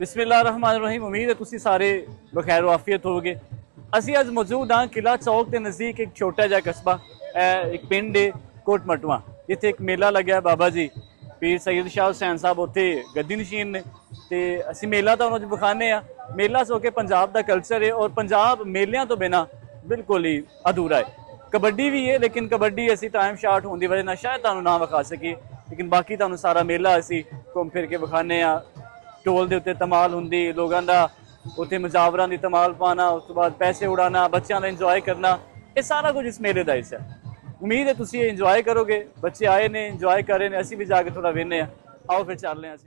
बिस्मिल्लाहिर्रहमानिर्रहीम। उम्मीद है तुसी सारे बखैर वाफियत होगे। असी अज मौजूद हाँ किला चौक के नज़दीक एक छोटा जहा कस्बा एक पिंड है कोट मटवा, जिथे एक मेला लग्या बाबा जी पीर सैयद शाह हुसैन साहब उत्थे गद्दी नशीन ने। तो असी मेला तो उन्होंने विखाने आ। मेला सो के पंजाब का कल्चर है और पंजाब मेलियां तो बिना बिल्कुल ही अधूरा है। कबड्डी भी है लेकिन कबड्डी असी टाइम शार्ट होने की वजह ना शायद तुहानू ना विखा सकी, लेकिन बाकी तुहानू सारा मेला असी घूम फिर के विखाने आ। ढोल के उत्ते धमाल होंगी, लोगों का उत्थे मुजावरा की धमाल पाना, उस तो बाद पैसे उड़ाना, बच्चों का इंजॉय करना, ये सारा कुछ इस मेले का हिस्सा है। उम्मीद है तुसी इंजॉय करोगे। बच्चे आए ने इंजॉय कर रहे हैं, असी भी जाके थोड़ा वेने। आओ फिर चल रहे हैं।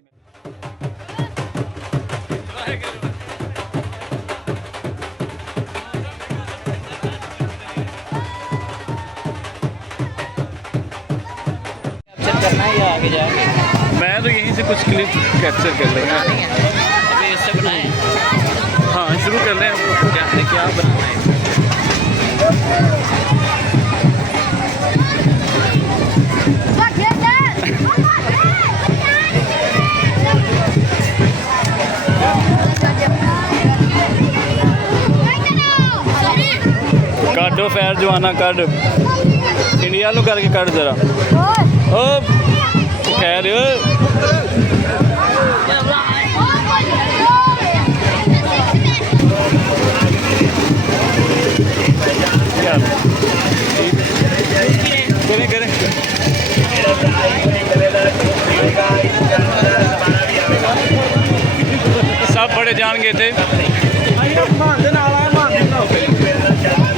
करना है या आगे जाएंगे? मैं तो यहीं से कुछ क्लिप कैप्चर कर लेंगे। अभी इससे बनाएं। हाँ शुरू कर रहे हैं। क्या बनाना है? काटो फैर जवाना कट इंडिया लो करके कट जरा। ओ खैर करें करें सब बड़े जान गए थे।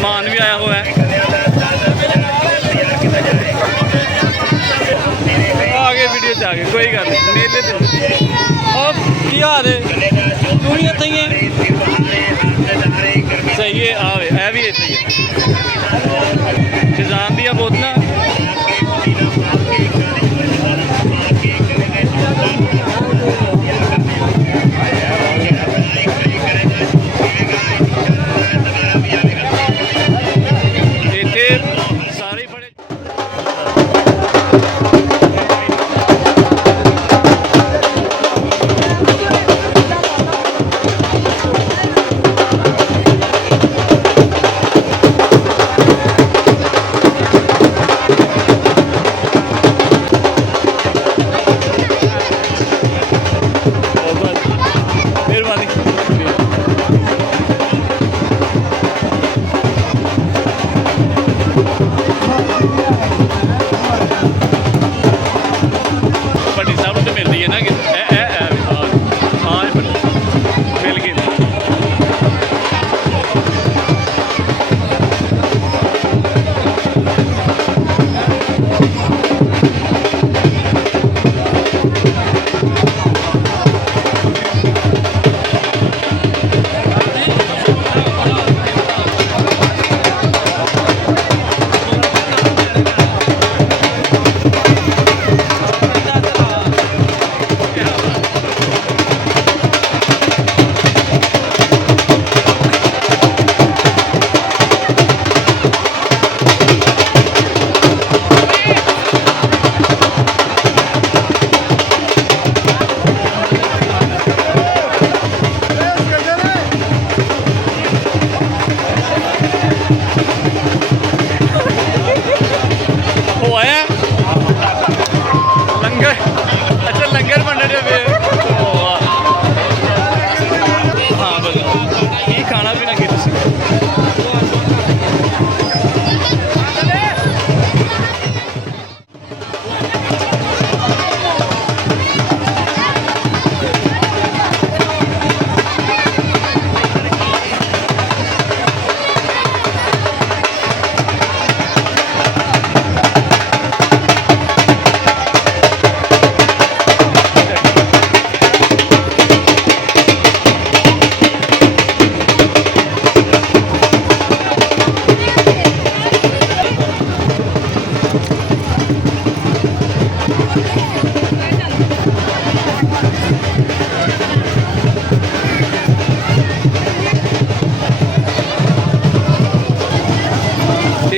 मान भी आया हुआ है। आगे वीडियो च आगे कोई गल नहीं। मेले की हाल है? तू भी इतना ही है? सही है। आवे है भी इतना ही है। खजान दिया बोतना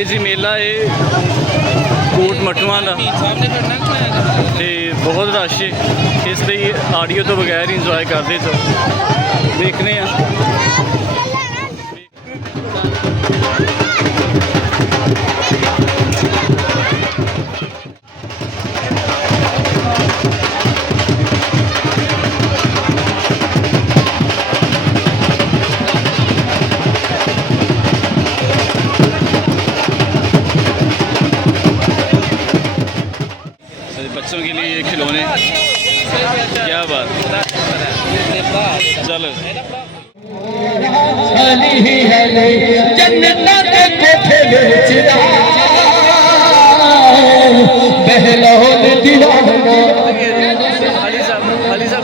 जी मेला है कोट मटवा का। बहुत रश है, इसलिए ऑडियो तो बगैर ही इंजॉय करते तो देखने बच्चों के लिए ये खिलौने, क्या बात। चलो अली साहब